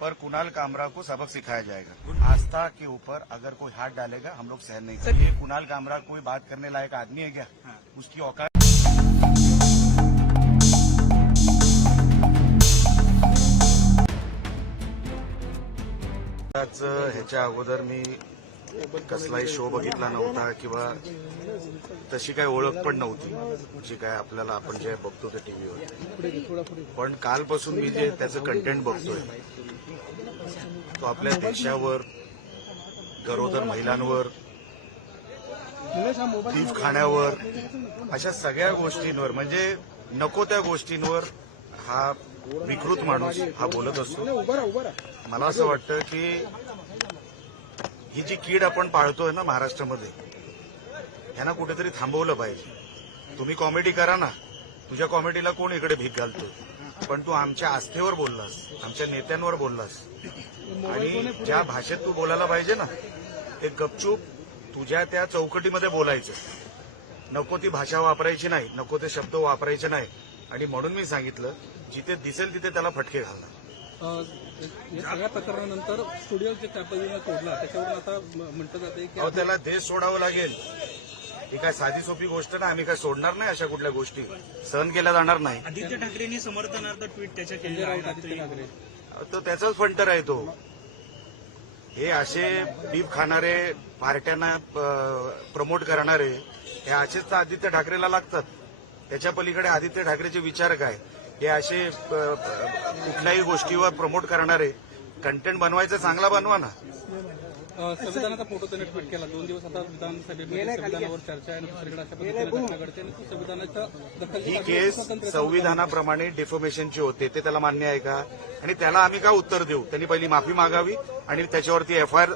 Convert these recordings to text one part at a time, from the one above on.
पर कुणाल कामरा को सबक सिखाया जाएगा। आस्था के ऊपर अगर कोई हाथ डालेगा हम लोग सहन नहीं करेंगे। ये कुणाल कामरा कोई बात करने लायक आदमी है क्या? उसकी औकात ह्याच्या अगोदर मी कसलाही शो बघितला नव्हता किंवा तशी काही ओळख पण नव्हती जी काय आपल्याला आपण जे बघतो ते टीव्हीवर। पण कालपासून मी जे त्याचं कंटेंट बघतोय तो आपल्या देशावर, गरोदर महिलांवर, बीफ खाण्यावर, अशा सगळ्या गोष्टींवर म्हणजे नको त्या गोष्टींवर हा विकृत माणूस हा बोलत असतो। मला असं वाटतं की ही जी कीड आपण पाळतोय ना महाराष्ट्रामध्ये, ह्यांना कुठेतरी थांबवलं पाहिजे। तुम्ही कॉमेडी करा ना, तुझ्या कॉमेडीला कोण इकडे भीक घालतो, पण तू आमच्या आस्थेवर बोललास, आमच्या नेत्यांवर बोललास आणि ज्या भाषेत तू बोलायला पाहिजे ना ते गपचूप तुझ्या त्या चौकटीमध्ये बोलायचं, नको ती भाषा वापरायची नाही, नको ते शब्द वापरायचे नाही। आणि म्हणून मी सांगितलं जिथे दिसेल तिथे त्याला फटके घालणार। या सगळ्या प्रकरणानंतर स्टुडिओ जे त्या पद्धतीने तोडला त्याच्यावर आता म्हटलं जाते की त्याला देश सोडावं लागेल। ही काय साधी सोपी गोष्ट ना, आम्ही काय सोडणार नाही, अशा कुठल्या गोष्टी सहन केल्या जाणार नाही। आदित्य ठाकरेंनी समर्थनार्थ ट्विट त्याच्या केले आदित्य ठाकरे तो त्याचाच फंटर आहे तो। हे असे बीफ खाणारे, पार्ट्यांना प्रमोट करणारे हे असेच तर आदित्य ठाकरेला लागतात। त्याच्या पलीकडे आदित्य ठाकरेचे विचार काय? हे असे कुठल्याही गोष्टीवर प्रमोट करणारे कंटेंट बनवायचं चांगला बनवा ना। संविधानाचा फोटो त्याने ट्विट केला। 2 दिवस आता विधानसभेमध्ये संविधानावर चर्चा आहे आणि दुसरीकडे अशा पद्धतीने घटना घडते आणि संविधानाच्या ही केस संविधानाप्रमाणे डिफॉमेशनची होते, ते त्याला मान्य आहे का? आणि त्याला आम्ही काय उत्तर देऊ? त्यांनी पहिली माफी मागावी आणि त्याच्यावरती FIR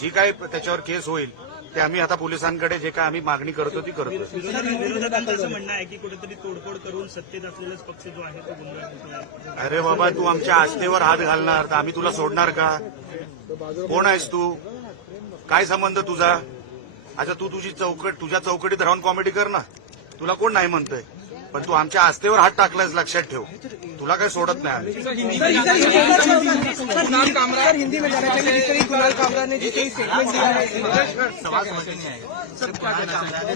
जी काय त्याच्यावर केस होईल ते आम्ही आता पोलिसांकडे जे काय आम्ही मागणी करतो ती करतो। विरोधकांचं म्हणणं आहे की कुठेतरी तोडफोड करून सत्तेत असलेलाच पक्ष जो आहे तो गुमराह होतोय। अरे बाबा, तू आमच्या आस्थेवर हात घालणार तर आम्ही तुला सोडणार का? कोण आहेस तू? काय संबंध तुझा? अच्छा, तू तुझ्या चौकटीत राहून कॉमेडी कर ना, तुला कोण नाही म्हणतोय, पण तू आमच्या आस्थेवर हात टाकलायस, लक्षात ठेव, तुला काय सोडत नाही आम्ही। हिंदी में जाना चाहिए, जिस तरह कुणाल कामरा ने जिस तरह स्टेटमेंट दिया है सवाल समझ नहीं आएगा सर। कुणाल कामरा ने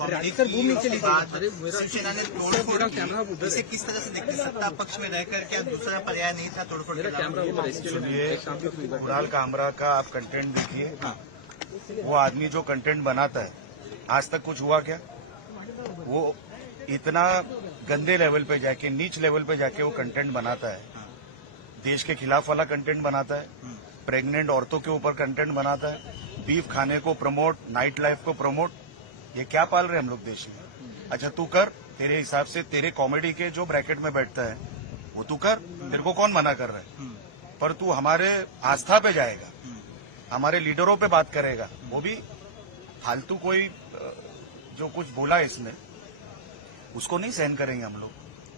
कॉमेडी शिवसेना ने तोड़फोड़ की, इसे किस तरह से देखते? सत्ता पक्ष में रहकर क्या दूसरा पर्याय नहीं था तोड़फोड़? कुणाल कामरा का आप कंटेंट देखिए, वो आदमी जो कंटेंट बनाता है आज तक कुछ हुआ क्या? वो इतना गंदे लेवल पे जाके, नीच लेवल पे जाके वो कंटेंट बनाता है, देश के खिलाफ वाला कंटेंट बनाता है, प्रेग्नेंट औरतों के ऊपर कंटेंट बनाता है, बीफ खाने को प्रमोट, नाइट लाइफ को प्रमोट। ये क्या पाल रहे हम लोग देश में? अच्छा, तू कर, तेरे हिसाब से तेरे कॉमेडी के जो ब्रैकेट में बैठता है वो तू कर, तेरे को कौन मना कर रहा है? पर तू हमारे आस्था पे जाएगा, हमारे लीडरों पे बात करेगा, वो भी फालतू कोई जो कुछ बोला इसने उसको नहीं सहन करेंगे हम लोग,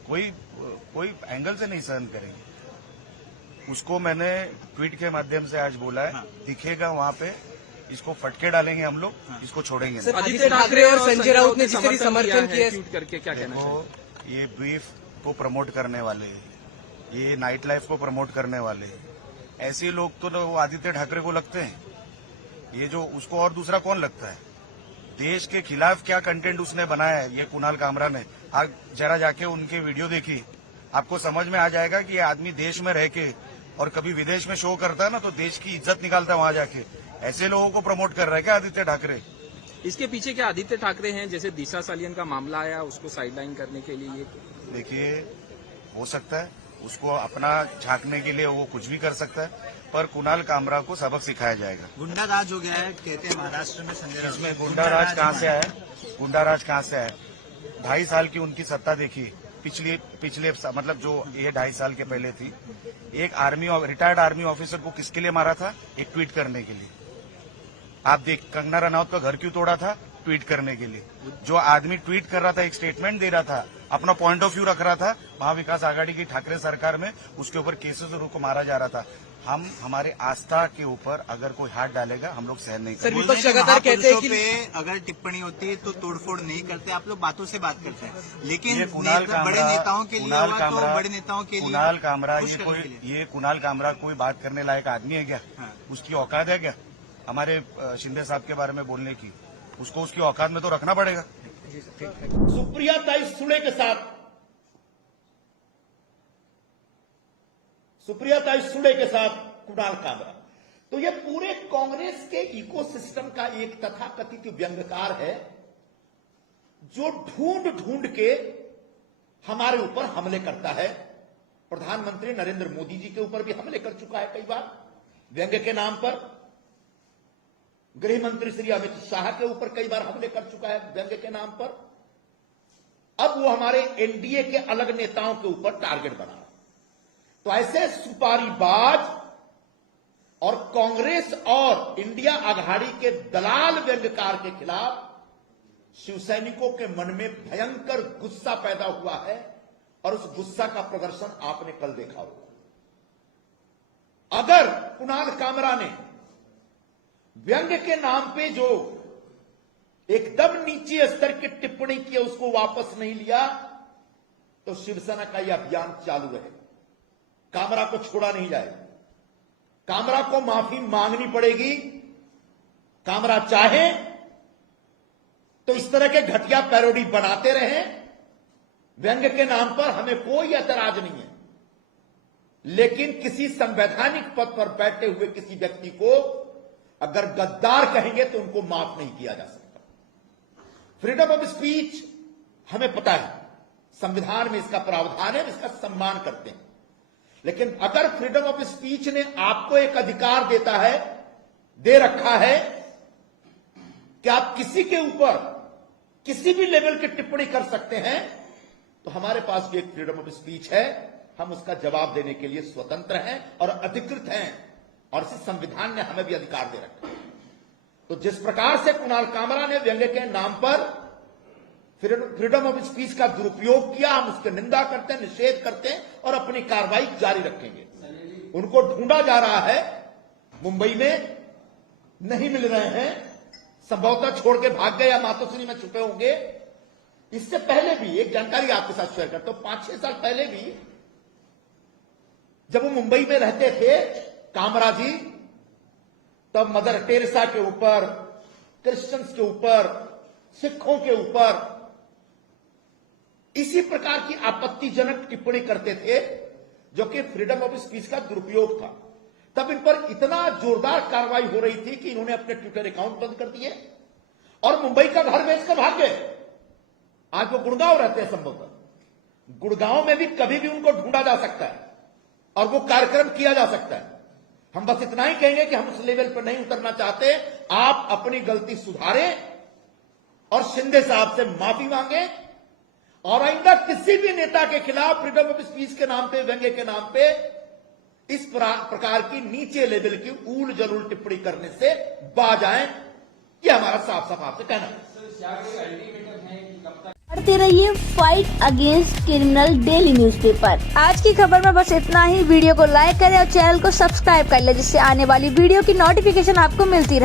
कोई एंगल से नहीं सहन करेंगे। उसको मैंने ट्वीट के माध्यम से आज बोला है, दिखेगा वहां पे, इसको फटके डालेंगे हम लोग, इसको छोड़ेंगे नहीं। आदित्य ठाकरे और संजय राउत ने जिस तरह समर्थन किया ट्वीट करके क्या कहना चाहिए? ये बीफ को प्रमोट करने वाले, ये नाइट लाइफ को प्रमोट करने वाले ऐसे लोग तो वो आदित्य ठाकरे को लगते हैं। ये जो उसको और दूसरा कौन लगता है? देश के खिलाफ क्या कंटेंट उसने बनाया है ये कुणाल कामरा ने। आज जरा जाके उनके वीडियो देखी, आपको समझ में आ जाएगा कि ये आदमी देश में रह के और कभी विदेश में शो करता है ना तो देश की इज्जत निकालता है वहां जाके। ऐसे लोगों को प्रमोट कर रहा है क्या आदित्य ठाकरे? इसके पीछे क्या आदित्य ठाकरे हैं? जैसे दिशा सालियन का मामला आया, उसको साइडलाइन करने के लिए ये देखिए, हो सकता है उसको अपना झांकने के लिए वो कुछ भी कर सकता है, पर कुणाल कामरा को सबक सिखाया जाएगा। गुंडा राज हो गया है कहते हैं महाराष्ट्र में संजय राउत। इसमें गुंडा राज कहाँ से आया? गुंडा राज कहाँ से आया? 2.5 साल की उनकी सत्ता देखी, पिछले मतलब जो ये 2.5 साल के पहले थी। एक रिटायर्ड आर्मी ऑफिसर को किसके लिए मारा था? एक ट्वीट करने के लिए। आप देख, कंगना रनौत का घर क्यों तोड़ा था? ट्वीट करने के लिए। जो आदमी ट्वीट कर रहा था, एक स्टेटमेंट दे रहा था, अपना पॉइंट ऑफ व्यू रख रहा था। महाविकास आघाड़ी की ठाकरे सरकार में उसके ऊपर केसेस को मारा जा रहा था। हम हमारे आस्था के ऊपर अगर कोई हाथ डालेगा हम लोग सहन नहीं सर, करेंगे। विपक्ष लगातार कहते हैं कि पे अगर टिप्पणी होती है तो तोड़फोड़ नहीं करते, आप लोग बातों से बात करते हैं, लेकिन ये कुणाल बड़े कामरा, नेताओं के लिए कुणाल हुआ तो कामरा, बड़े नेताओं के लिए कुणाल कामरा खुश ये करने के लिए। ये कुणाल कामरा कोई बात करने लायक आदमी है क्या? हाँ। उसकी औकात है क्या हमारे शिंदे साहब के बारे में बोलने की? उसको उसकी औकात में तो रखना पड़ेगा। सुप्रिया ताई सुळे के साथ कुणाल कामरा, तो ये पूरे कांग्रेस के इकोसिस्टम का एक तथाकथित व्यंग्यकार है जो ढूंढ ढूंढ के हमारे ऊपर हमले करता है। प्रधानमंत्री नरेंद्र मोदी जी के ऊपर भी हमले कर चुका है कई बार व्यंग्य के नाम पर। गृह मंत्री श्री अमित शाह के ऊपर कई बार हमले कर चुका है व्यंग्य के नाम पर। अब वो हमारे एनडीए के अलग नेताओं के ऊपर टारगेट बना। तो ऐसे सुपारीबाज और कांग्रेस और इंडिया आघाड़ी के दलाल व्यंग्यकार के खिलाफ शिवसैनिकों के मन में भयंकर गुस्सा पैदा हुआ है और उस गुस्सा का प्रदर्शन आपने कल देखा होगा। अगर कुणाल कामरा ने व्यंग्य के नाम पे जो एकदम नीचे स्तर की टिप्पणी की उसको वापस नहीं लिया तो शिवसेना का यह अभियान चालू रहेगा। कामरा को छोड़ा नहीं जाएगा, कामरा को माफी मांगनी पड़ेगी। कामरा चाहे तो इस तरह के घटिया पैरोडी बनाते रहें व्यंग्य के नाम पर, हमें कोई ऐतराज नहीं है, लेकिन किसी संवैधानिक पद पर बैठे हुए किसी व्यक्ति को अगर गद्दार कहेंगे तो उनको माफ नहीं किया जा सकता। फ्रीडम ऑफ स्पीच हमें पता है, संविधान में इसका प्रावधान है, इसका सम्मान करते हैं, लेकिन अगर फ्रीडम ऑफ स्पीच ने आपको एक अधिकार दे रखा है कि आप किसी के ऊपर किसी भी लेवल की टिप्पणी कर सकते हैं, तो हमारे पास भी एक फ्रीडम ऑफ स्पीच है। हम उसका जवाब देने के लिए स्वतंत्र हैं और अधिकृत हैं, और इसी संविधान ने हमें भी अधिकार दे रखा है। तो जिस प्रकार से कुणाल कामरा ने व्यंग्य के नाम पर फ्रीडम ऑफ स्पीच का दुरुपयोग किया, हम उसकी निंदा करते हैं, निषेध करते हैं और अपनी कार्रवाई जारी रखेंगे। उनको ढूंढा जा रहा है, मुंबई में नहीं मिल रहे हैं, संभवतः छोड़ के भाग गए या मातोश्री में छुपे होंगे। इससे पहले भी एक जानकारी आपके साथ शेयर करता हूं, 5-6 साल पहले भी जब वो मुंबई में रहते थे कामरा जी, तब मदर टेरेसा के ऊपर, क्रिश्चियंस के ऊपर, सिखों के ऊपर इसी प्रकार की आपत्तिजनक टिप्पणी करते थे जो कि फ्रीडम ऑफ स्पीच का दुरुपयोग था। तब इन पर इतना जोरदार कार्रवाई हो रही थी कि इन्होंने अपने ट्विटर अकाउंट बंद कर दिए और मुंबई का घर बेचकर भाग गए। आज वो गुड़गांव रहते हैं, संभवतः गुड़गांव में भी कभी भी उनको ढूंढा जा सकता है और वो कार्यक्रम किया जा सकता है। हम बस इतना ही कहेंगे कि हम उस लेवल पर नहीं उतरना चाहते। आप अपनी गलती सुधारें और शिंदे साहब से माफी मांगे और आइंदा किसी भी नेता के खिलाफ फ्रीडम ऑफ स्पीच के नाम पे, व्यंग्य के नाम पे इस प्रकार की नीचे लेवल की ऊल जलूल टिप्पणी करने से बाज आए। ये हमारा साफ साफ आपसे कहना है। पढ़ते रहिए fight against criminal daily newspaper. आज की खबर में बस इतना ही। वीडियो को लाइक करें और चैनल को सब्सक्राइब कर लें, जिससे आने वाली वीडियो की नोटिफिकेशन आपको मिलती रहे।